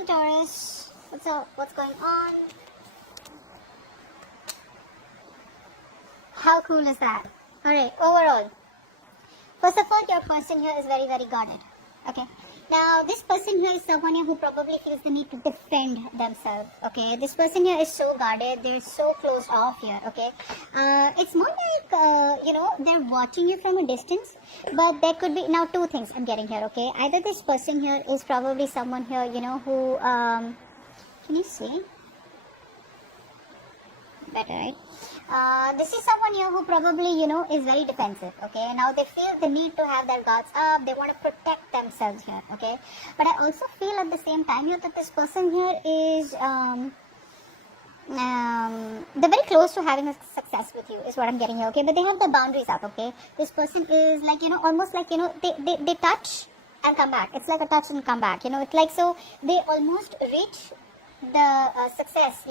Hey Taurus, what's up? What's going on? How cool is that? Alright, overall. First of all, your person here is very, very guarded. Okay. Now, this person here is someone here who probably feels the need to defend themselves. Okay. This person here is so guarded. They're so closed off here. Okay. It's more like, they're watching you from a distance. But there could be, now, two things I'm getting here. Okay. Either this person here is probably someone here, who, can you see? Better, right? This is someone here who probably, is very defensive, okay? Now they feel the need to have their guards up, they want to protect themselves here, okay? But I also feel at the same time here that this person here is, they're very close to having a success with you, is what I'm getting here, okay? But they have the boundaries up, okay? This person is like, almost like, they touch and come back. It's like a touch and come back, it's like, so they almost reach the success,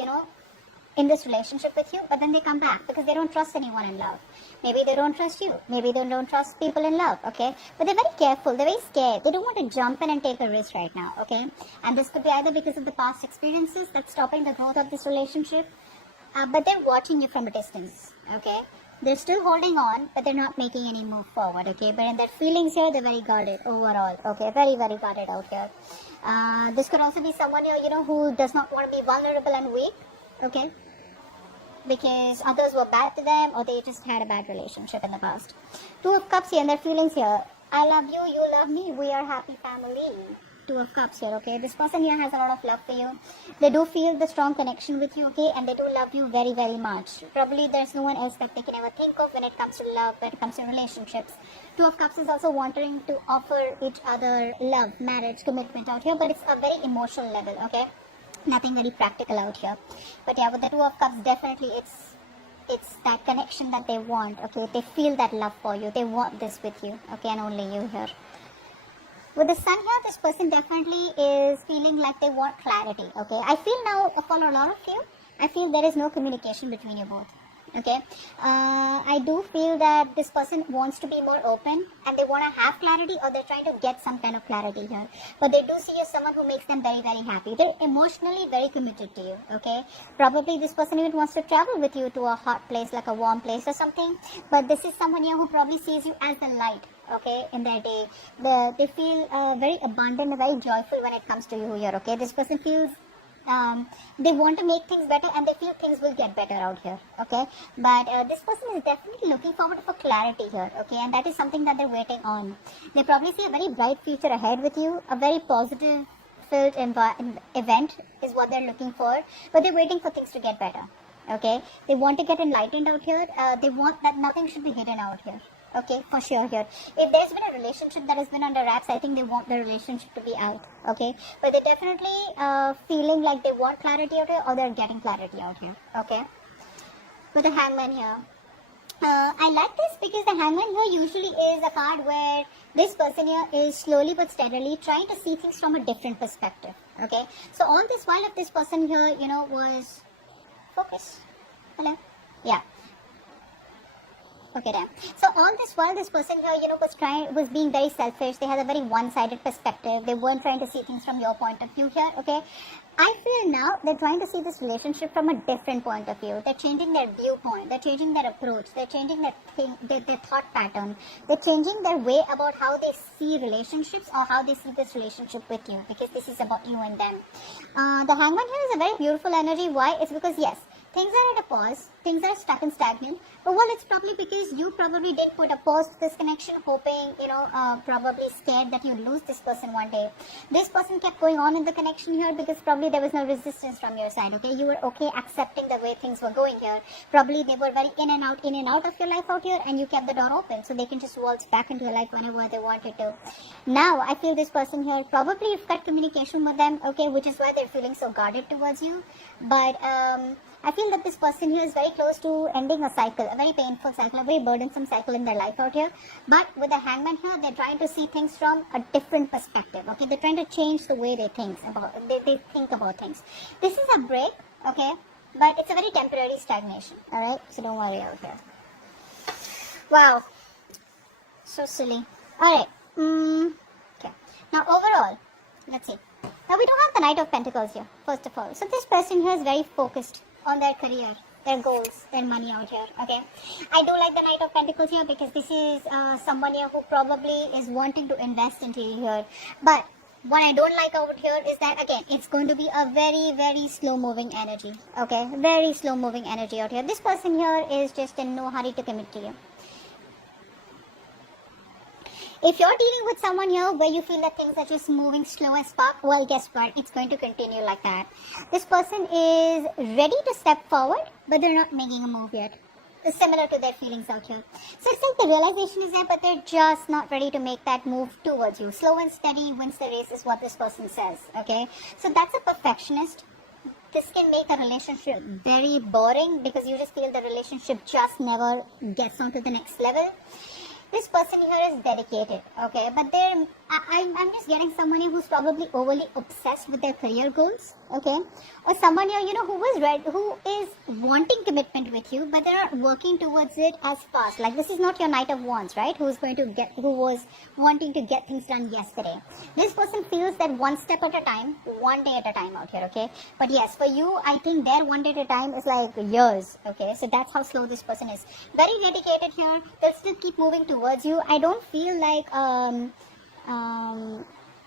in this relationship with you, but then they come back because they don't trust anyone in love. Maybe they don't trust you. Maybe they don't trust people in love, okay? But they're very careful. They're very scared. They don't want to jump in and take a risk right now, okay? And this could be either because of the past experiences that's stopping the growth of this relationship, but they're watching you from a distance, okay? They're still holding on, but they're not making any move forward, okay? But in their feelings here, they're very guarded overall, okay? Very, very guarded out here. This could also be someone here, who does not want to be vulnerable and weak, okay? Because others were bad to them or they just had a bad relationship in the past. Two of Cups here and their feelings here. I love you, you love me, we are happy family. Two of Cups here, okay? This person here has a lot of love for you. They do feel the strong connection with you, okay? And they do love you very, very much. Probably there's no one else that they can ever think of when it comes to love, when it comes to relationships. Two of Cups is also wanting to offer each other love, marriage, commitment out here, but it's a very emotional level, okay? Nothing very practical out here. But yeah, with the Two of Cups, definitely it's that connection that they want, okay? They feel that love for you. They want this with you, okay? And only you here. With the Sun here, this person definitely is feeling like they want clarity, okay? I feel now, for a lot of you, I feel there is no communication between you both, okay? I do feel that this person wants to be more open and they want to have clarity, or they're trying to get some kind of clarity here. But they do see you as someone who makes them very, very happy. They're emotionally very committed to you, okay? Probably this person even wants to travel with you to a hot place, like a warm place or something. But this is someone here who probably sees you as the light, okay, in their day. They feel very abundant and very joyful when it comes to you here, okay? This person feels they want to make things better and they feel things will get better out here, okay? But this person is definitely looking forward for clarity here, okay? And that is something that they're waiting on. They probably see a very bright future ahead with you, a very positive filled event is what they're looking for, but they're waiting for things to get better, okay? They want to get enlightened out here. They want that nothing should be hidden out here. Okay, for sure here. If there's been a relationship that has been under wraps, I think they want the relationship to be out, okay? But they're definitely feeling like they want clarity out here, or they're getting clarity out here, okay? With the Hangman here. I like this because the Hangman here usually is a card where this person here is slowly but steadily trying to see things from a different perspective, okay? So all this while if this person here, was... Focus. Hello? Yeah. Okay, damn. So all this while this person here, was being very selfish. They had a very one-sided perspective. They weren't trying to see things from your point of view here, okay? I feel now they're trying to see this relationship from a different point of view. They're changing their viewpoint. They're changing their approach. They're changing their thought pattern. They're changing their way about how they see relationships or how they see this relationship with you, because this is about you and them. The Hangman here is a very beautiful energy. Why? It's because, yes, things are at a pause, things are stuck and stagnant, but well, it's probably because you probably did put a pause to this connection, hoping, probably scared that you lose this person one day. This person kept going on in the connection here because probably there was no resistance from your side, okay? You were okay accepting the way things were going here. Probably they were very in and out of your life out here, and you kept the door open so they can just waltz back into your life whenever they wanted to. Now, I feel this person here, probably you've got communication with them, okay, which is why they're feeling so guarded towards you, but, I feel that this person here is very close to ending a cycle, a very painful cycle, a very burdensome cycle in their life out here. But with the Hangman here, they're trying to see things from a different perspective, okay? They're trying to change the way they think about things. This is a break, okay? But it's a very temporary stagnation, alright? So don't worry out here. Wow. So silly. Alright. Okay. Now overall, let's see. Now we don't have the Knight of Pentacles here, first of all. So this person here is very focused on their career, their goals, their money out here, okay? I do like the Knight of Pentacles here because this is someone here who probably is wanting to invest into you here. But what I don't like out here is that, again, it's going to be a very, very slow-moving energy, okay? Very slow-moving energy out here. This person here is just in no hurry to commit to you. If you're dealing with someone here where you feel that things are just moving slow as fuck, well, guess what? It's going to continue like that. This person is ready to step forward, but they're not making a move yet. It's similar to their feelings out here. So it's like the realization is there, but they're just not ready to make that move towards you. Slow and steady wins the race is what this person says, okay? So that's a perfectionist. This can make a relationship very boring because you just feel the relationship just never gets on to the next level. This person here is dedicated, okay, but I'm just getting someone here who's probably overly obsessed with their career goals, okay, or someone here, you know, who is wanting commitment with you, but they're not working towards it as fast. Like, this is not your Knight of Wands, right, who was wanting to get things done yesterday. This person feels that one step at a time, one day at a time out here, okay, but yes, for you, I think their one day at a time is like years, okay, so that's how slow this person is. Very dedicated here, they'll still keep moving towards you. I don't feel like,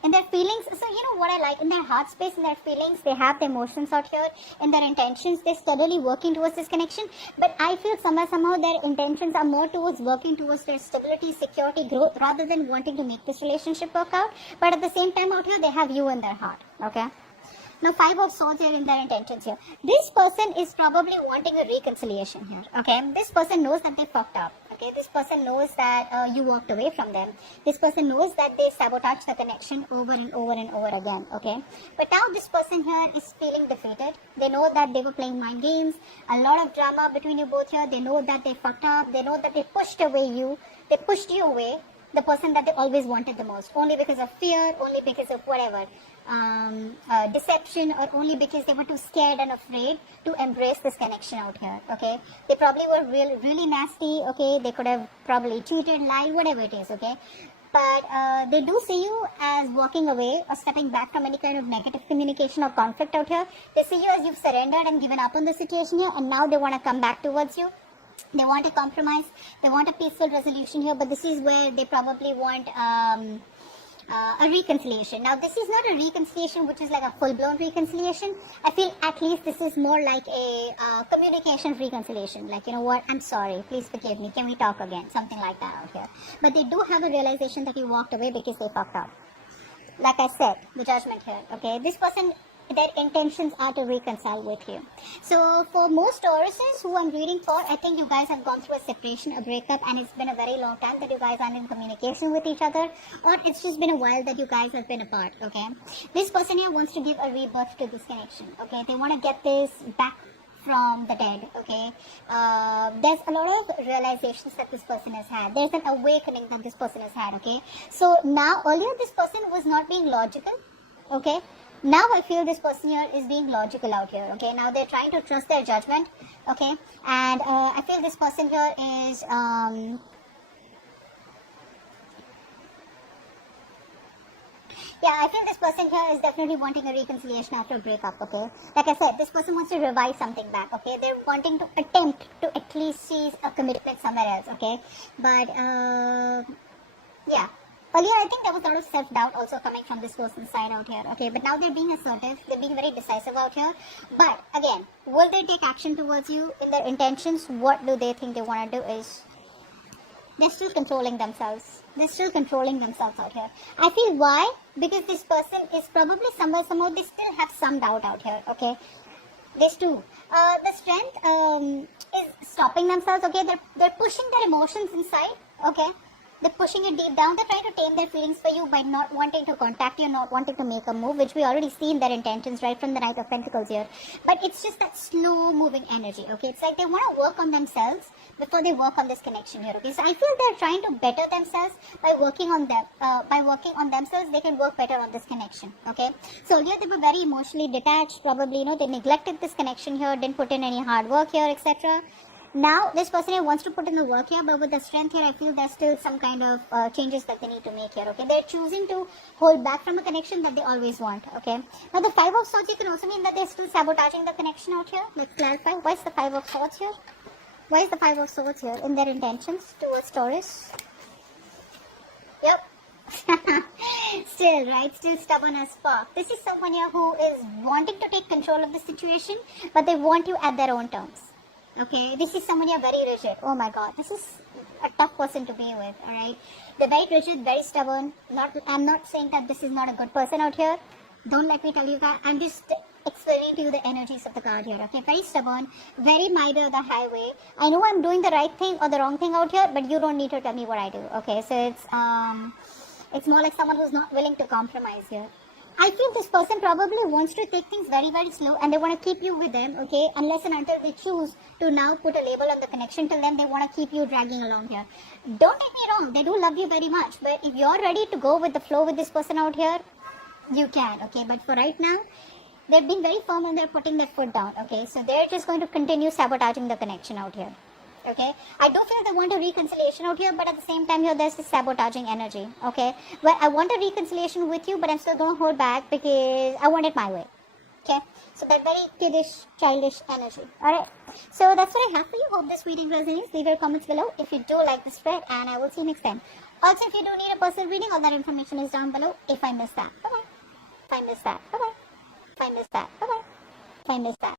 in their feelings, so you know what I like, in their heart space, in their feelings, they have the emotions out here, in their intentions, they're steadily working towards this connection, but I feel somehow their intentions are more towards working towards their stability, security, growth, rather than wanting to make this relationship work out, but at the same time out here, they have you in their heart, okay? Now, 5 of Swords here in their intentions here. This person is probably wanting a reconciliation here, okay? This person knows that they fucked up. Okay, this person knows that you walked away from them. This person knows that they sabotaged the connection over and over and over again, okay? But now this person here is feeling defeated. They know that they were playing mind games. A lot of drama between you both here. They know that they fucked up. They know that they pushed you away, the person that they always wanted the most, only because of fear, only because of whatever. Deception, or only because they were too scared and afraid to embrace this connection out here, okay? They probably were really nasty, okay? They could have probably cheated, lied, whatever it is, okay? But they do see you as walking away or stepping back from any kind of negative communication or conflict out here. They see you as you've surrendered and given up on the situation here, and now they want to come back towards you. They want a compromise, they want a peaceful resolution here, but this is where they probably want a reconciliation. Now, this is not a reconciliation which is like a full-blown reconciliation. I feel at least this is more like a communication reconciliation. Like, you know what, I'm sorry, please forgive me, can we talk again? Something like that out here. But they do have a realization that you walked away because they fucked up. Like I said, the Judgment here, okay? This person, their intentions are to reconcile with you. So for most Tauruses who I'm reading for, I think you guys have gone through a separation, a breakup, and it's been a very long time that you guys aren't in communication with each other, or it's just been a while that you guys have been apart, okay? This person here wants to give a rebirth to this connection, okay? They want to get this back from the dead, okay? There's a lot of realizations that this person has had. There's an awakening that this person has had, okay? So now, earlier this person was not being logical, okay? Now I feel this person here is being logical out here, okay? Now they're trying to trust their judgment, okay? And I feel this person here is, I feel this person here is definitely wanting a reconciliation after a breakup, okay? Like I said, this person wants to revive something back, okay? They're wanting to attempt to at least seize a commitment somewhere else, okay? But, yeah. Earlier, I think there was a lot of self-doubt also coming from this person's side out here, okay? But now they're being assertive, they're being very decisive out here. But, again, will they take action towards you in their intentions? What do they think they want to do is, they're still controlling themselves. They're still controlling themselves out here. I feel why? Because this person is probably somehow they still have some doubt out here, okay? This too. The strength is stopping themselves, okay? They're pushing their emotions inside, okay? They're pushing it deep down. They're trying to tame their feelings for you by not wanting to contact you, not wanting to make a move, which we already see in their intentions right from the Knight of Pentacles here. But it's just that slow-moving energy, okay? It's like they want to work on themselves before they work on this connection here, okay? So I feel they're trying to better themselves by working on them. By working on themselves, they can work better on this connection, okay? So earlier they were very emotionally detached. Probably, you know, they neglected this connection here, didn't put in any hard work here, etc. Now, this person here wants to put in the work here, but with the strength here, I feel there's still some kind of changes that they need to make here, okay? They're choosing to hold back from a connection that they always want, okay? Now, the 5 of Swords, it can also mean that they're still sabotaging the connection out here. Let's clarify. Why is the 5 of Swords here? Why is the 5 of Swords here in their intentions towards Taurus? Yep. Still, right? Still stubborn as fuck. This is someone here who is wanting to take control of the situation, but they want you at their own terms. Okay, this is someone you're very rigid. Oh my god, this is a tough person to be with, alright? They're very rigid, very stubborn. I'm not saying that this is not a good person out here. Don't let me tell you that. I'm just explaining to you the energies of the card here, okay? Very stubborn, very middle of the highway. I know I'm doing the right thing or the wrong thing out here, but you don't need to tell me what I do, okay? So it's more like someone who's not willing to compromise here. I feel this person probably wants to take things very, very slow and they want to keep you with them, okay? Unless and until they choose to now put a label on the connection, till then they want to keep you dragging along here. Don't get me wrong, they do love you very much, but if you're ready to go with the flow with this person out here, you can, okay? But for right now, they've been very firm and they're putting their foot down, okay? So they're just going to continue sabotaging the connection out here. Okay, I do feel they want a reconciliation out here, but at the same time here there's this sabotaging energy. Okay, well, I want a reconciliation with you, but I'm still going to hold back because I want it my way. Okay, so that very kiddish, childish energy. Alright, so that's what I have for you. Hope this reading resonates. Leave your comments below if you do like the spread, and I will see you next time. Also, if you do need a personal reading, all that information is down below. If I miss that, bye bye. If I miss that, bye bye. If I miss that, bye bye. If I miss that.